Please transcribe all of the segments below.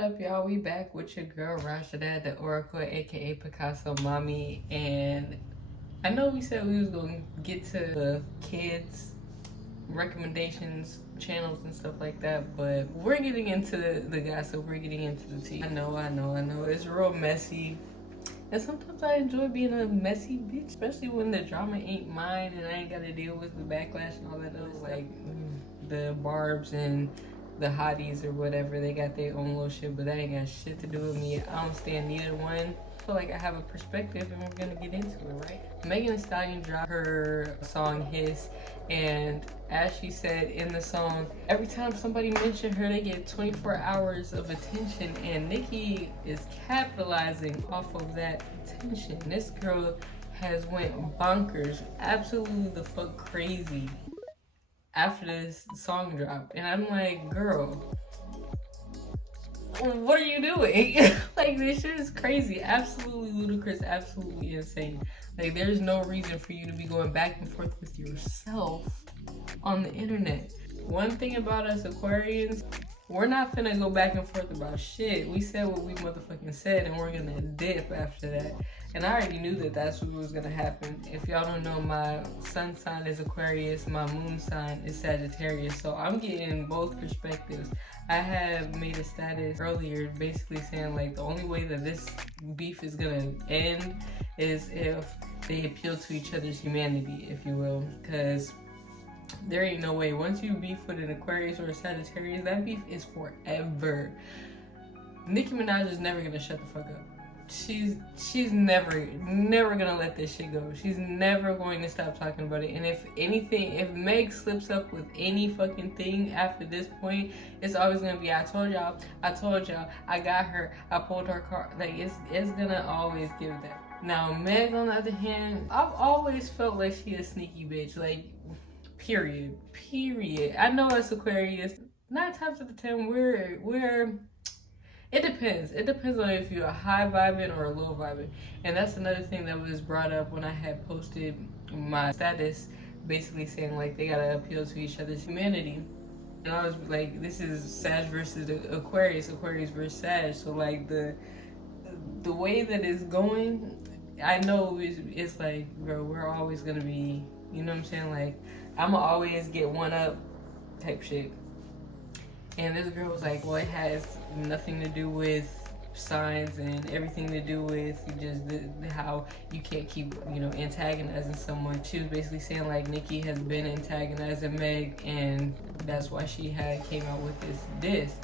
up, y'all? We back with your girl Rashida, the Oracle, aka Picasso Mommy, and I know we said we was gonna get to the kids recommendations channels and stuff like that, but we're getting into the gossip. We're getting into the tea. I know. It's real messy, and sometimes I enjoy being a messy bitch, especially when the drama ain't mine and I ain't gotta deal with the backlash and all that other like the Barbs and the hotties or whatever. They got their own little shit, but that ain't got shit to do with me. I don't stand neither one. I feel like I have a perspective, and we're gonna get into it, right? Megan Thee Stallion dropped her song Hiss, and as she said in the song, every time somebody mentioned her, they get 24 hours of attention, and Nicki is capitalizing off of that attention. This girl has went bonkers, absolutely the fuck crazy after this song drop, and I'm like, girl, what are you doing? Like, this shit is crazy, absolutely ludicrous, absolutely insane. Like, there's no reason for you to be going back and forth with yourself on the internet. One thing about us Aquarians, we're not finna go back and forth about shit. We said what we motherfucking said, and we're gonna dip after that. And I already knew that that's what was gonna happen. If y'all don't know, my sun sign is Aquarius, my moon sign is Sagittarius, so I'm getting both perspectives. I have made a status earlier basically saying like the only way that this beef is gonna end is if they appeal to each other's humanity, if you will, because there ain't no way. Once you beef with an Aquarius or a Sagittarius, that beef is forever. Nicki Minaj is never gonna shut the fuck up. She's never gonna let this shit go. She's never going to stop talking about it. And if anything, if Meg slips up with any fucking thing after this point, it's always gonna be, I told y'all, I got her, I pulled her car. Like, it's gonna always give that. Now Meg, on the other hand, I've always felt like she a sneaky bitch. Like, period. I know it's Aquarius. 9 times out of 10, we're it depends. It depends on if you're a high vibing or a low vibing. And that's another thing that was brought up when I had posted my status, basically saying like they gotta appeal to each other's humanity. And I was like, this is Sag versus Aquarius versus Sag. So like the way that it's going, I know it's like, bro, we're always gonna be, you know what I'm saying? Like, I'ma always get one up type shit. And this girl was like, well, it has nothing to do with signs and everything to do with just how you can't keep, antagonizing someone. She was basically saying like Nicki has been antagonizing Meg, and that's why she came out with this.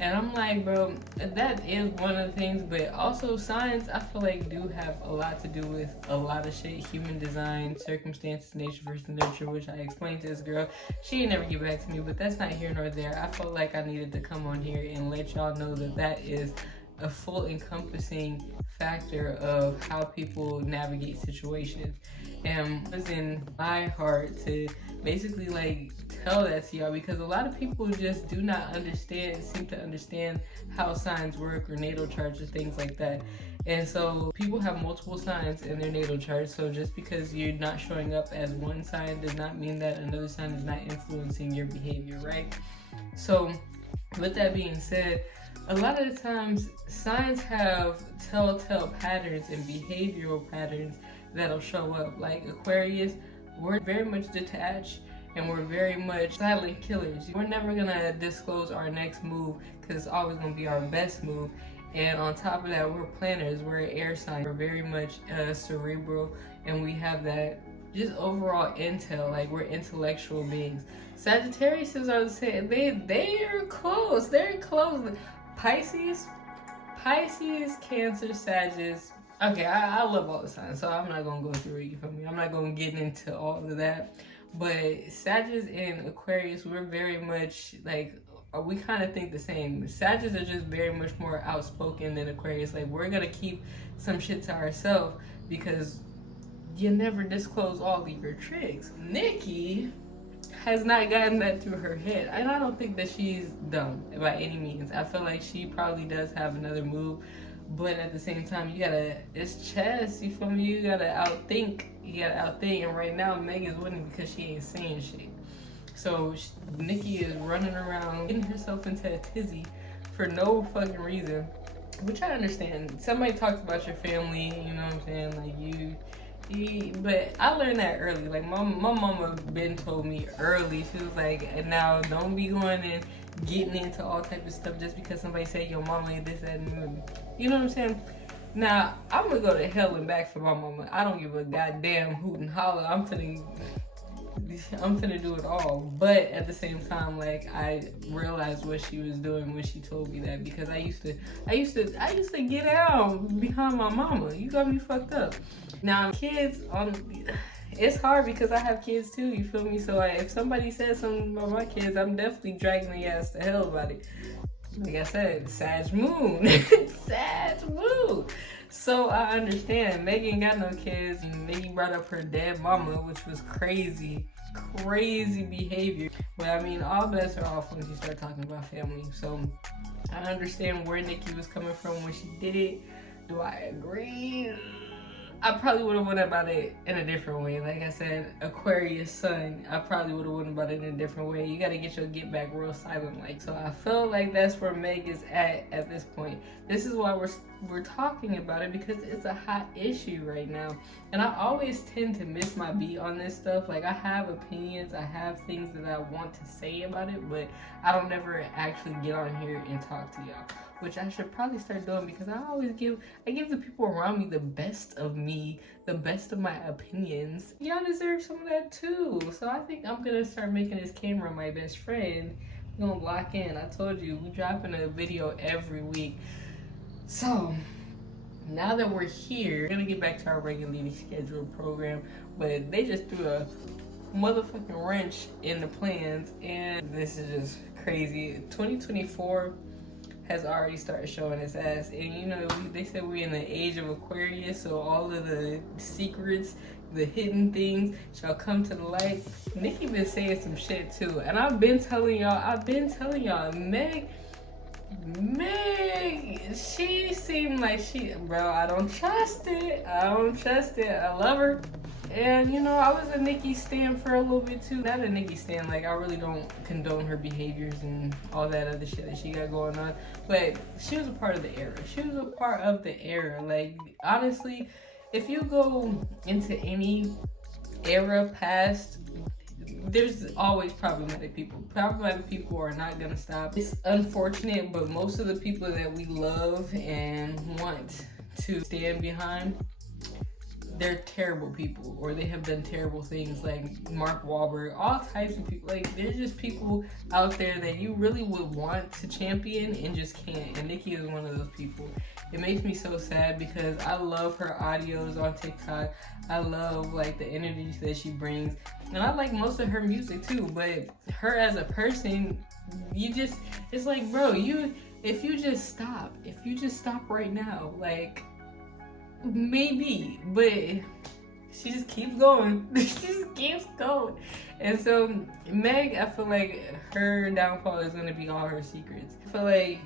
And I'm like, bro, that is one of the things, but also signs, I feel like, do have a lot to do with a lot of shit. Human design, circumstances, nature versus nurture, which I explained to this girl. She ain't never get back to me, but that's not here nor there. I felt like I needed to come on here and let y'all know that is a full encompassing factor of how people navigate situations. And it was in my heart to basically like tell that to y'all, because a lot of people just do not seem to understand how signs work or natal charts or things like that. And so people have multiple signs in their natal chart, so just because you're not showing up as one sign does not mean that another sign is not influencing your behavior, right? So with that being said, a lot of the times signs have telltale patterns and behavioral patterns that'll show up. Like Aquarius, we're very much detached and we're very much silent killers. We're never gonna disclose our next move because it's always gonna be our best move. And on top of that, we're planners, we're an air sign, we're very much cerebral, and we have that just overall intel, like we're intellectual beings. Sagittarius are the same, they're close, Pisces, Cancer, Sagittarius. Okay, I love all the signs, so I'm not gonna go through it, you feel me? I'm not gonna get into all of that. But Sagittarius and Aquarius, we're very much like, we kind of think the same. Sagittarius are just very much more outspoken than Aquarius. Like, we're gonna keep some shit to ourselves because you never disclose all of your tricks. Nicki has not gotten that through her head, and I don't think that she's dumb by any means. I feel like she probably does have another move, but at the same time, it's chess, you feel me? You gotta outthink, and right now Meg is winning because she ain't saying shit. So Nicki is running around getting herself into a tizzy for no fucking reason. Which I understand. Somebody talks about your family, you know what I'm saying? Like but I learned that early. Like my mama been told me early. She was like, and now don't be going and getting into all type of stuff just because somebody say your mama ain't this, that, and you know what I'm saying? Now I'm gonna go to hell and back for my mama. I don't give a goddamn hoot and holler. I'm finna do it all. But at the same time, like I realized what she was doing when she told me that, because I used to get out behind my mama. You got me fucked up. Now kids it's hard because I have kids too, you feel me? So if somebody says something about my kids, I'm definitely dragging the ass to hell about it. Like I said, Sag moon. Sag moon. So I understand. Megan got no kids. Nicki brought up her dead mama, which was crazy behavior. But I mean, all bets are off when you start talking about family. So I understand where Nicki was coming from when she did it. Do I agree? I probably would have went about it in a different way. Like I said, Aquarius sun, I probably would have went about it in a different way. You got to get your get back real silent. Like, so I feel like that's where Meg is at this point. This is why we're talking about it, because it's a hot issue right now. And I always tend to miss my beat on this stuff. Like, I have opinions, I have things that I want to say about it, but I don't never actually get on here and talk to y'all, which I should probably start doing, because I give the people around me the best of me, the best of my opinions. Y'all deserve some of that too. So I think I'm gonna start making this camera my best friend. We're gonna lock in. I told you, we're dropping a video every week. So now that we're here, we're gonna get back to our regularly scheduled program, but they just threw a motherfucking wrench in the plans, and this is just crazy. 2024 has already started showing its ass, and you know, they said we're in the age of Aquarius, so all of the secrets, the hidden things shall come to the light. Nicki been saying some shit too, and I've been telling y'all, Meg, she seemed like I don't trust it. I love her. And you know, I was a Nicki stan for a little bit too. Not a Nicki stan, like I really don't condone her behaviors and all that other shit that she got going on. But she was a part of the era. Like, honestly, if you go into any era past, there's always problematic people. Problematic people are not gonna stop. It's unfortunate, but most of the people that we love and want to stand behind, they're terrible people, or they have done terrible things, like Mark Wahlberg, all types of people. Like, there's just people out there that you really would want to champion and just can't, and Nicki is one of those people. It makes me so sad because I love her audios on TikTok. I love like the energy that she brings, and I like most of her music too, but her as a person, it's like, bro, if you just stop right now, like, maybe, but she just keeps going. And so Meg, I feel like her downfall is gonna be all her secrets. I feel like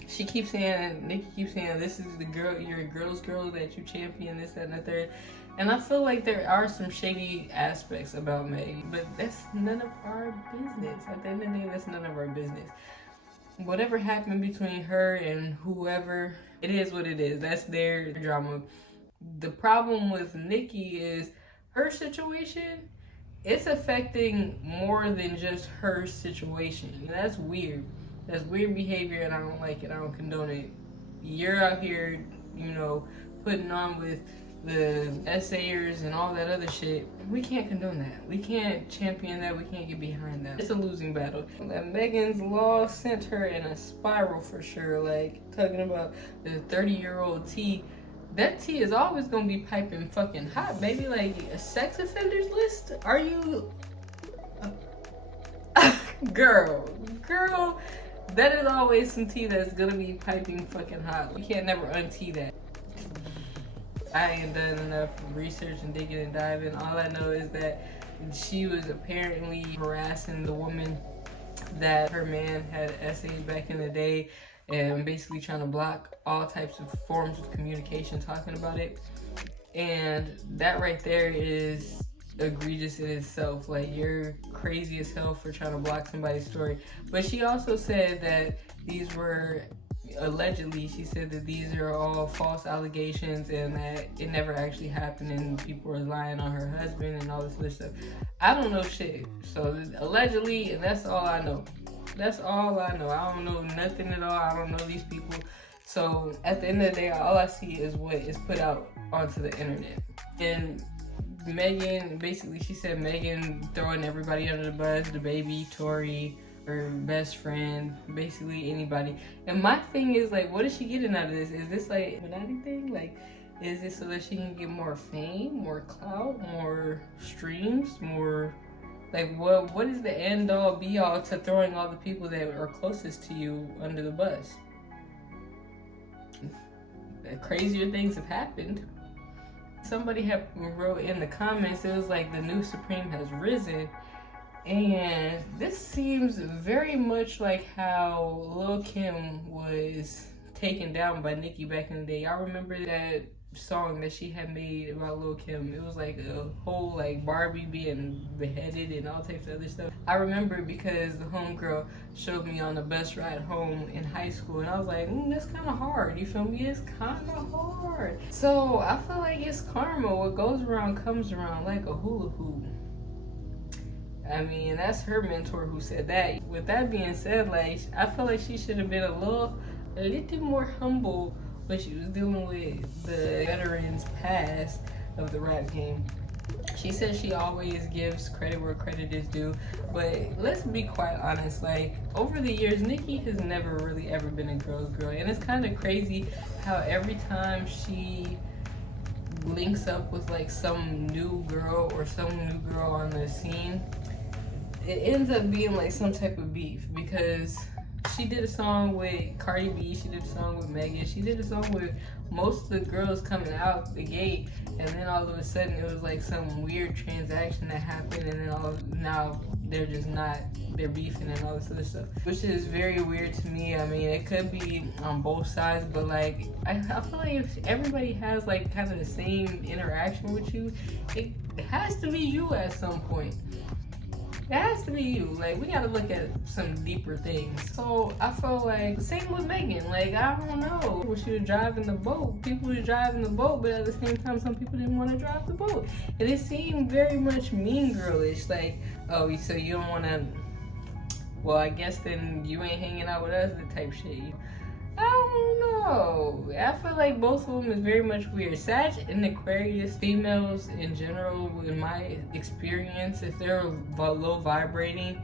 Nicki keeps saying, this is the girl, you're a girl's girl, that you champion, this, that, and the third. And I feel like there are some shady aspects about Meg, but that's none of our business. At the end of the day, that's none of our business. Whatever happened between her and whoever, it is what it is. That's their drama. The problem with Nicki is her situation, it's affecting more than just her situation. And that's weird. That's weird behavior, and I don't like it. I don't condone it. You're out here, you know, putting on with the essayers and all that other shit. We can't condone that. We can't champion that. We can't get behind that. It's a losing battle. That Megan's Law sent her in a spiral for sure. Like, talking about the 30-year-old T. That T is always gonna be piping fucking hot, baby. Like, a sex offenders list? Are you... Girl, that is always some tea that's gonna be piping fucking hot. You can't never un-tea that. I ain't done enough research and digging and diving. All I know is that she was apparently harassing the woman that her man had essayed back in the day, and basically trying to block all types of forms of communication talking about it. And that right there is egregious in itself. Like, you're crazy as hell for trying to block somebody's story. But she also said that these were, allegedly, she said that these are all false allegations and that it never actually happened and people were lying on her husband and all this other stuff. I don't know shit. So allegedly, and that's all I know. That's all I know. I don't know nothing at all. I don't know these people. So at the end of the day, all I see is what is put out onto the internet. And Megan, basically, she said Megan throwing everybody under the bus, the baby, Tori, her best friend, basically anybody. And my thing is, like, what is she getting out of this? Is this like an Minaj thing? Like, is this so that she can get more fame, more clout, more streams, more, like, what is the end all be all to throwing all the people that are closest to you under the bus? Crazier things have happened. Somebody had wrote in the comments, it was like the new Supreme has risen. And this seems very much like how Lil' Kim was taken down by Nicki back in the day. Y'all remember that song that she had made about Lil' Kim? It was like a whole like Barbie being beheaded and all types of other stuff. I remember because the homegirl showed me on the bus ride home in high school, and I was like, that's kind of hard. You feel me? It's kind of hard. So I feel like it's karma. What goes around comes around like a hula hoop. I mean, that's her mentor who said that. With that being said, like, I feel like she should have been a little more humble when she was dealing with the veterans past of the rap game. She says she always gives credit where credit is due, but let's be quite honest, like, over the years, Nicki has never really ever been a girl's girl, and it's kind of crazy how every time she links up with like some new girl or some new girl on the scene, it ends up being like some type of beef, because she did a song with Cardi B, she did a song with Megan, she did a song with most of the girls coming out the gate, and then all of a sudden it was like some weird transaction that happened, and then now they're just not, they're beefing and all this other stuff, which is very weird to me. I mean, it could be on both sides, but like, I feel like if everybody has like kind of the same interaction with you, it has to be you at some point. It has to be you. Like, we gotta look at some deeper things. So I feel like same with Megan. Like, I don't know. When she was driving the boat, people were driving the boat, but at the same time, some people didn't want to drive the boat. And it seemed very much mean girlish. Like, oh, so you don't want to, well, I guess then you ain't hanging out with us, the type shit. I don't know. I feel like both of them is very much weird. Sag and Aquarius, females in general, in my experience, if they're low vibrating,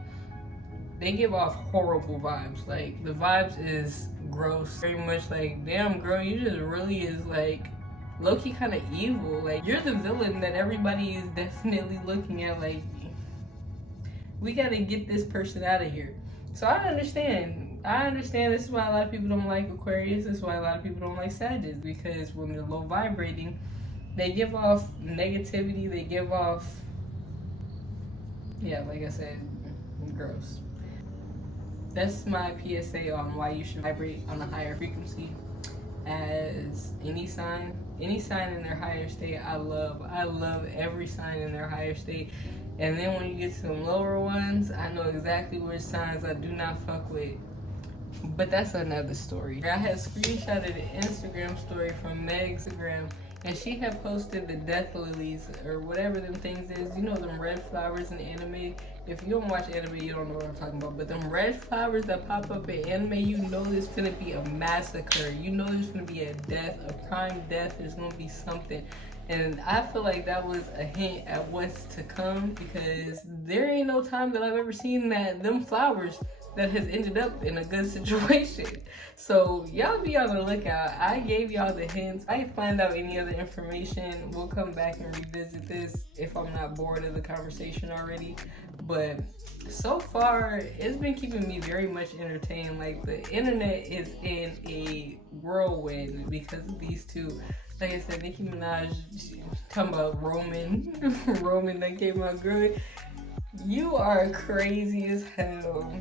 they give off horrible vibes. Like, the vibes is gross. Very much like, damn girl, you just really is like low-key kind of evil. Like, you're the villain that everybody is definitely looking at like, we gotta get this person out of here. So I understand. This is why a lot of people don't like Aquarius. This is why a lot of people don't like Sagittarius, because when they're low vibrating, they give off negativity. They give off, yeah, like I said, gross. That's my PSA on why you should vibrate on a higher frequency. As any sign in their higher state, I love every sign in their higher state. And then when you get to the lower ones, I know exactly which signs I do not fuck with. But that's another story. I had screenshotted an Instagram story from Meg's Instagram, and she had posted the death lilies, or whatever them things is. You know them red flowers in anime? If you don't watch anime, you don't know what I'm talking about. But them red flowers that pop up in anime, you know there's gonna be a massacre. You know there's gonna be a death, a prime death. There's gonna be something. And I feel like that was a hint at what's to come, because there ain't no time that I've ever seen that them flowers that has ended up in a good situation. So y'all be on the lookout. I gave y'all the hints. I find out any other information, we'll come back and revisit this if I'm not bored of the conversation already. But so far, it's been keeping me very much entertained. Like, the internet is in a whirlwind because of these two. Like I said, Nicki Minaj talking about Roman that came out good. You are crazy as hell.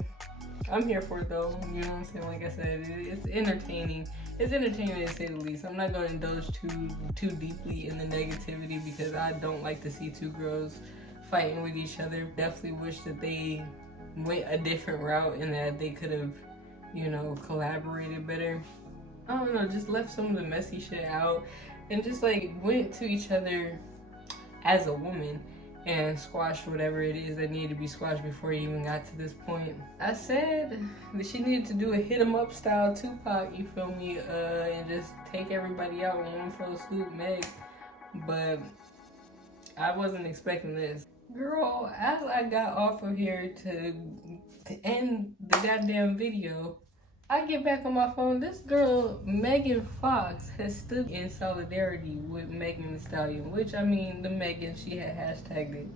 I'm here for it though, you know what I'm saying? Like I said, it's entertaining. It's entertaining to say the least. I'm not going to indulge too deeply in the negativity, because I don't like to see two girls fighting with each other. Definitely wish that they went a different route and that they could have, you know, collaborated better. I don't know, just left some of the messy shit out and just like went to each other as a woman and squashed whatever it is that needed to be squashed before it even got to this point. I said that she needed to do a hit 'em up style Tupac, you feel me, and just take everybody out in one fell swoop, Meg. But I wasn't expecting this. Girl, as I got off of here to end the goddamn video, I get back on my phone. This girl, Megan Fox, has stood in solidarity with Megan Thee Stallion, which, I mean, the Megan, she had hashtagged it.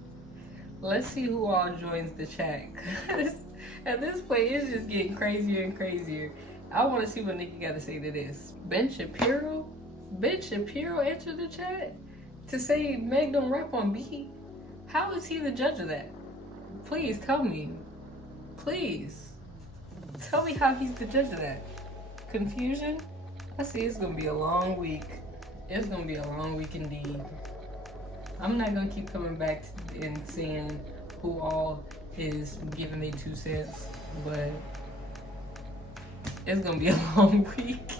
Let's see who all joins the chat. At this point, it's just getting crazier and crazier. I want to see what Nicki got to say to this. Ben Shapiro entered the chat to say Meg don't rap on beat. How is he the judge of that? Please tell me. Please. Tell me how he's the judge of that. Confusion? I see it's gonna be a long week. It's gonna be a long week indeed. I'm not gonna keep coming back and saying who all is giving their 2 cents, but it's gonna be a long week.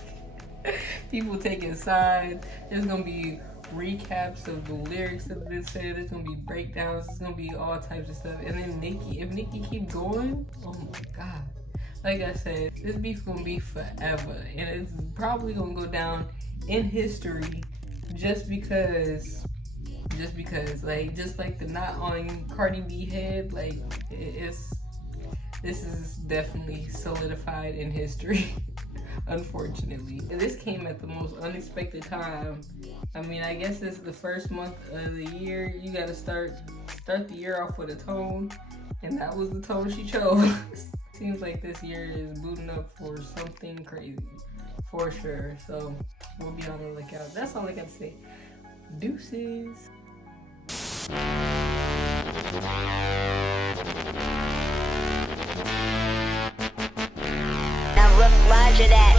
People taking sides. There's gonna be recaps of the lyrics that have been said. There's gonna be breakdowns. There's gonna be all types of stuff. And then Nicki, if Nicki keep going, oh my god. Like I said, this beef gonna be forever, and it's probably gonna go down in history just because, like, just like the knot on Cardi B head, like, this is definitely solidified in history, unfortunately. And this came at the most unexpected time. I mean, I guess it's the first month of the year. You gotta start the year off with a tone, and that was the tone she chose. Seems like this year is booting up for something crazy, for sure. So we'll be on the lookout. That's all I got to say. Deuces. Now Roger that.